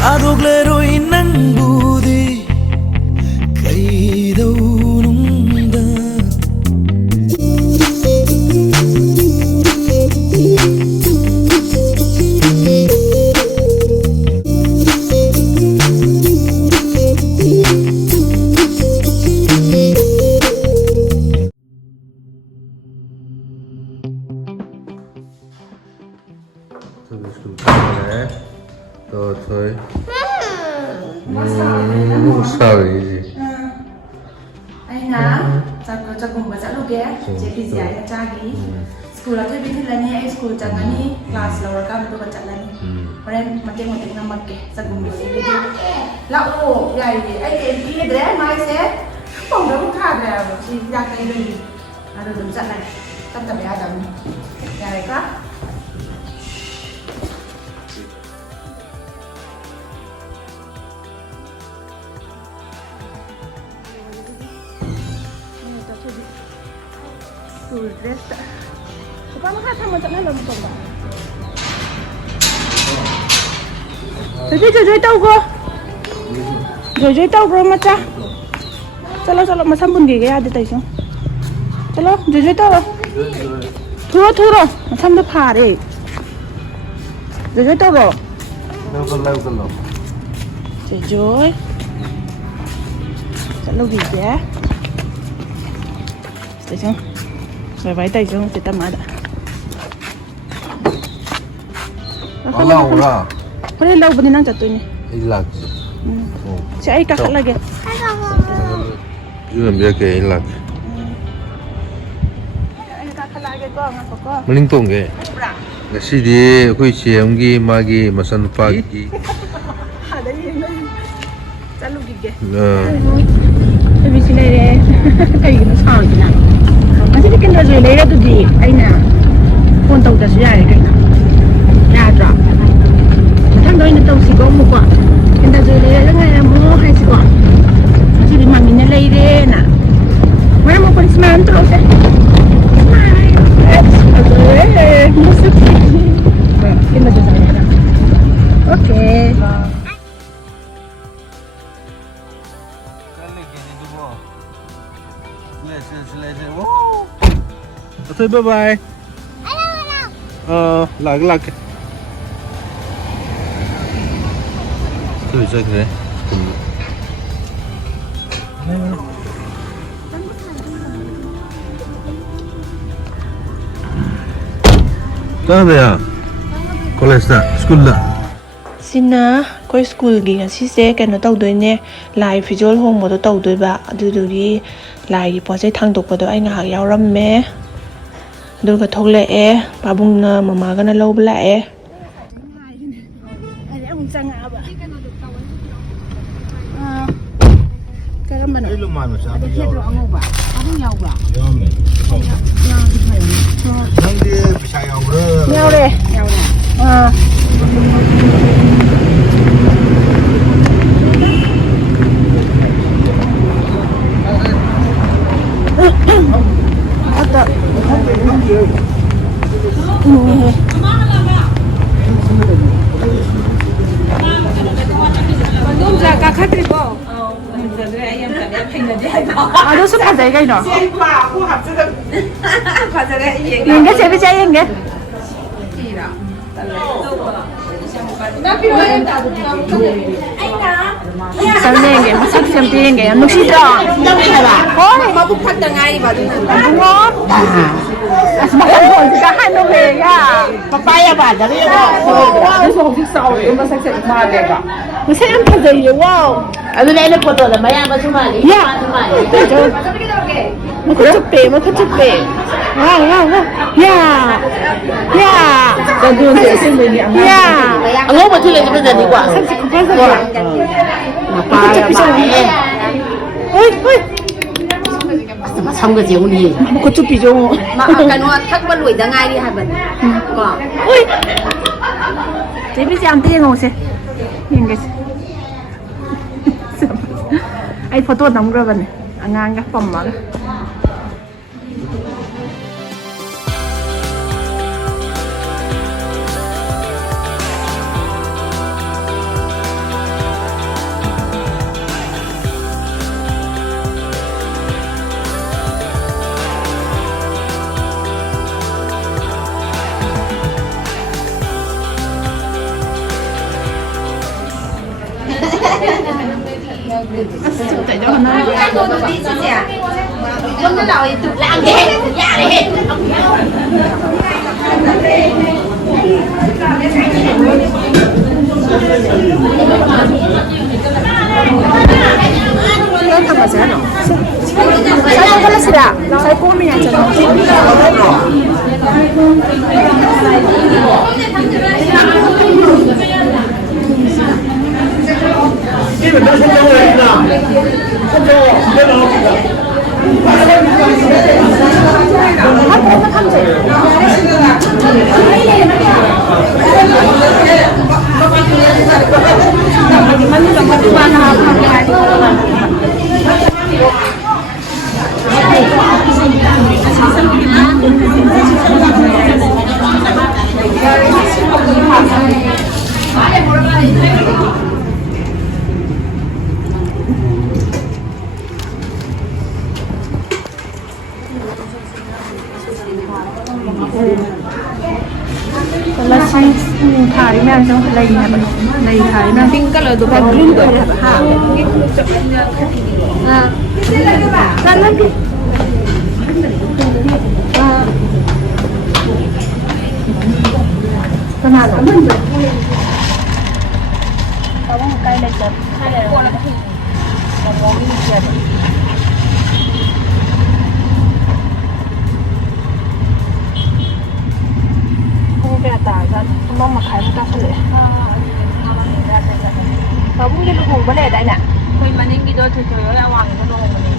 Arugleroy ng budi kay daw nung da तो thôi sao vậy anh á cho cùng với dẫn lúc kia chế bị gì ấy cha ký school là tôi biết thế là nhé school chẳng là nhé class là các tôi còn chẳng là nhé và em mà tiếng năm mặt kì cho cùng với cái video là ô vậy anh em kia đấy mai sẽ không đâu không khác là chỉ ra cái gì là được dẫn này tâm tập ra đầm này các school dress. Paano ka tama sa nalang ko ba? Joy tao ko. Joy tao bro macha. Chalo masambun gi ga de tai so. Chalo joy tao. Thuro masam da pha re. Joy tao ro. lâu Joy. Chalo gi ga. Tai so. Phải váy tay xuống thì tao mà đã. lâu rồi Có đây lâu bên năng chặt tôi nè. đi lạc Sẽ ai cắt lại kìa. cứ làm việc cái lạc Ai cắt lại kìa con, con. mình tung cái cái gì cái chiếm gì mà gì mà sân phá gì À đấy nó chả lúc gì kìa. Cái gì này đấy, cái gì nó sao vậy nào? Anh sẽ cái gì lấy ra từ gì? Anh nào? Con tàu đã sửa lại cái nào? Ra rồi. Thằng đó nó tàu xí có một quả. Cái ta rồi lấy ra ngay mua hai xí quả. Chỉ đi mà mình lấy đi nè. Mà một con smile tao sẽ. Smile. Rồi, mua sức. Cái này rồi này. Okay. thôi bye bye lạc thôi chơi cái đó đây à college đó school đó xin coi school gì anh sẽ cái nó tàu đuôi nè lại visual home mà tàu đuôi ba đi lại bỏ chạy thang tục vào đó anh học giáo râm mẹ đôi cái thâu lệ bà bung mà cái nó lâu lại cái mình cái lúc mà nó sao cái thiết rõ ngô bả có nhau bả năng đi xài ông rồi nhau đây Đúng ra cả khách đi bộ. 아, 너 스파 내가 이너. Anh 인게 제비 제 인게. Sao nghe mà sắc xem tiền cái nó xí đó. Đâu phải là. Thôi, mà bút phát từ ngay vào đúng không? đúng không? Mà không còn cả hai nó về à. Papaya bà đã đi đó. Nó không thích sao rồi, nó sắc mà đẹp à. Nó sẽ ăn thật gì wow. Ở bên đây nó có là mấy anh mà chúng mày đi. Yeah. Nó có chút bể. Wow. Yeah. Còn đường sẽ xin mình nhỉ. Yeah. Ở ngốc mà thi lên cho bây giờ đi quả. Sắc sẽ không có gì. Nó có chút bể. Ôi. Mà xong cái gì cũng đi. Nó có chút bể rồi. Mà cái nó thắc bắt lùi ra ngay đi hai bên. Còn. Ôi. Thế bây giờ ăn tiền không sẽ? Nhìn cái. Ai photo nóng rồi vậy? Anh ngang cái phòng mà. Không nào tự làm thế, dạ đấy. Saya kalau sudah, saya komen aja. Kalau sih hari ni macam lain apa? Lain hari nanti kalau tu kan belum tu ada ha. Dan lagi. Kenapa? Kamu kaya lecet, kaya lecet. Kamu ini siapa? Kan, semua makan kita boleh. Kamu ni lu boleh dah nak? Kau mana yang kita tu tu yang awak itu lu mana?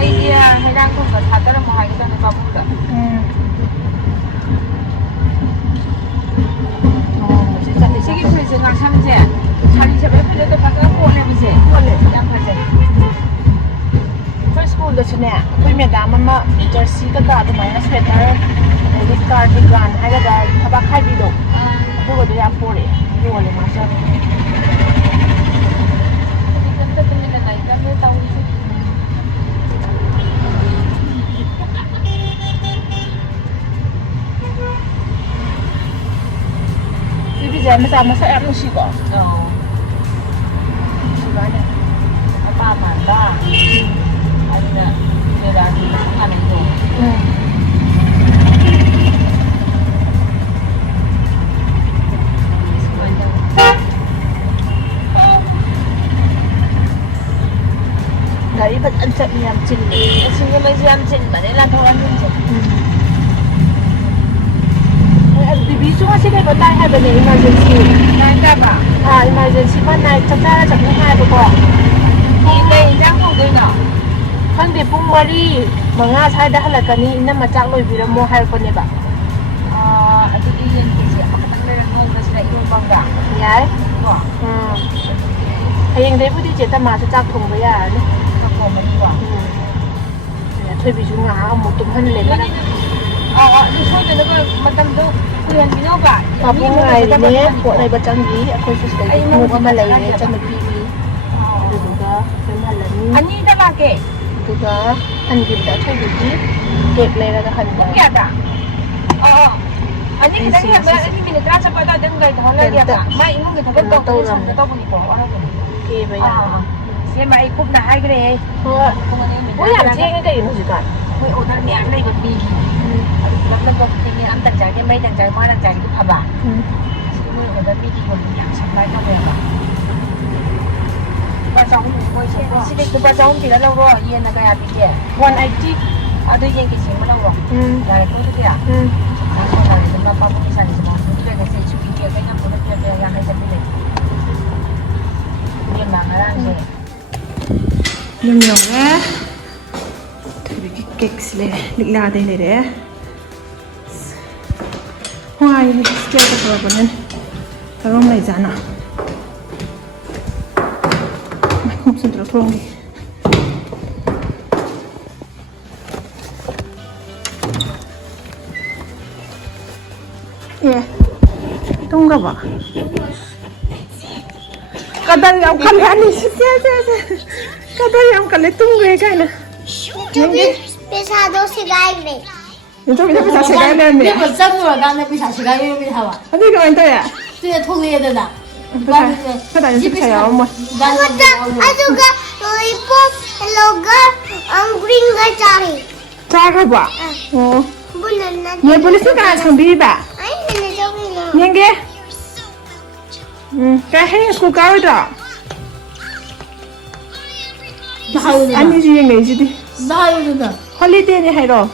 Idea, hedang tu kat hati orang mahal kita ni kamu dah. Segi pun nak sama je. Cari siapa pun tu pasal aku ni bisa. Boleh, yang pasal. First school dah cina, kau madam mama jersey kakak tu mana sweater, ini cardigan, ada dah apa kai bido, aku tu yang pori, itu boleh masuk. Kita tu ni nak ikan ni tahu ni. Ini jangan macam saya aku sih kok. Oh, siapa apa mana? Ada dari mana itu? Dari betul yang cini, sini masih yang cini, mana lah orang cini. Bibi semua sih kan betul ada ni emergency. Naik apa? Emergency mana naik cara macam ni ada kok. Ini jangan tu nak. Kandi pung mari mga saya dah halakani ina macak loy biramo hai ko ne ba adi yen kisi makatang na ngom na sila yung bangga yai wa hayeng dai budi jeta ma sa chak thong ba ya ne ko ma ni wa ya thoi bi junga ha mu tum han le ba ni so de na matam do kuyan bino ba ni mo ai ne ko nai ba chang gi akoi su sai mu ma lai ne chang bi ni du ga pen halani ani da ba ke juga hanjir dah saya beli kek lera dah hanjir. Kek ada? Oh, ini kita ni ada ini minat rasa pada dengar dah lagi ada. Mai ingat kita kan tahu semua tahu ni pun orang ni. Kek bayar. Saya mai ikut nak hai kere. Oh, yang ceng ada ini juga. Mai order ni ada ikut bi. Lepas tu tinggi antar jaga mai dan jaga mana jaga itu apa? Mai order bi di pun yang sampai tahu apa. Pasang moi sini tu pasang tidak lalu roh, ia nak kaya tiga. 180 ada yang kisah malam roh. Dari tu tu dia. Aku dari tempat pabuk di sana semua. Dia kasi cuci dia kaya pun dia yang ada pilih. Dia mangaran je. Nyom tu kek sile likla deh le. Wah, ini sikit apa pun. Kalau mai jana. Centro Crongi. Yeah. Tunggu ba? Kadang yang kalian ni kadang yang kalian tunggu kan? Pesado se gaile. 좀 이따 비자 제가 내면 이거 짠거 간다 비자 제가 이거 비자 봐. 아니 그만 또야.这通也的呢。 그다 이제 비자야 엄마. 아주가 이뻐 헬로가 그린가 짜리. 자가 봐. 어. 뭐는 얘 볼리스가 장비 봐. 아니 근데 저기는 년게. cái hết cô cao rồi. Anh đi gì nghỉ gì đi. 나요 된다. 홀리데이 này hay rồi.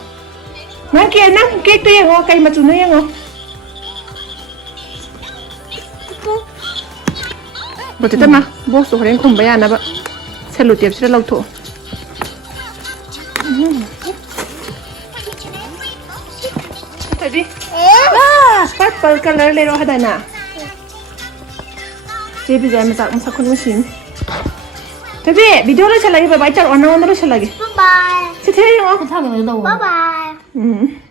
Nang kia nang kia kia ngó cây mà chúng nó ngó. Bữa tiết mà bố số đến không bây giờ nè bạn. Xe lụt tiệp sẽ lâu thổ. Tại đi. Purple color lên rồi đây nè. Chị bây giờ em sao không có xin. Thế thì video nó sẽ lại bài bài chặt online nó sẽ lại. bye bye Sẽ thế không?他们都。 bye bye